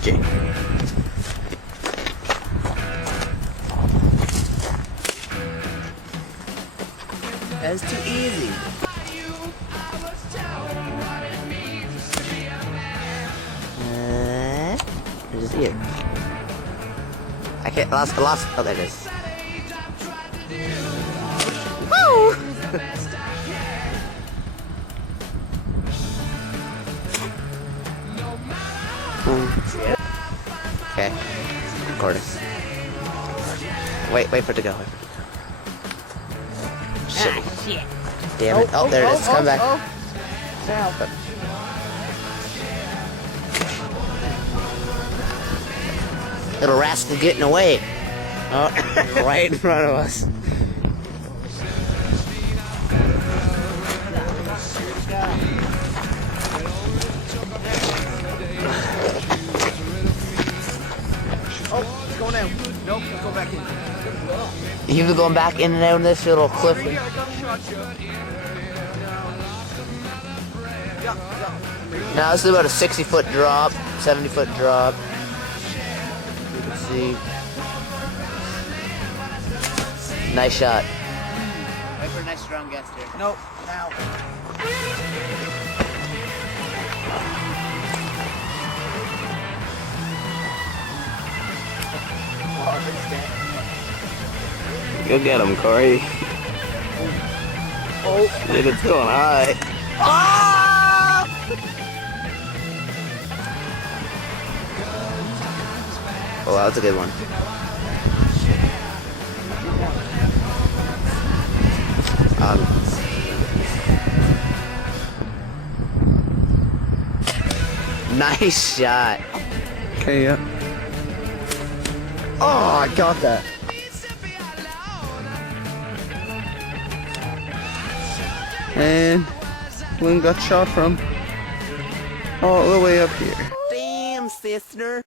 Okay. That's too easy. Where's here? I can't. Lost. Oh, there it is. Woo! Okay. Recording. Wait for it to go. Shit. Shit. Damn it. Oh, there it is. Come back. Little rascal getting away. Oh, right in front of us. Oh, it's going out. Nope, let's go back in. You've going back in and out of this little cliff. Now this is about a 60-foot drop, 70-foot drop. You can see. Nice shot. Wait for a nice strong gust here. Nope, now. Go get him, Corey. Oh. Shit, it's going high. Ah! Oh, that was a good one. Nice shot. Okay, yeah. Oh, I got that. And one got shot from all the way up here. Damn, sister.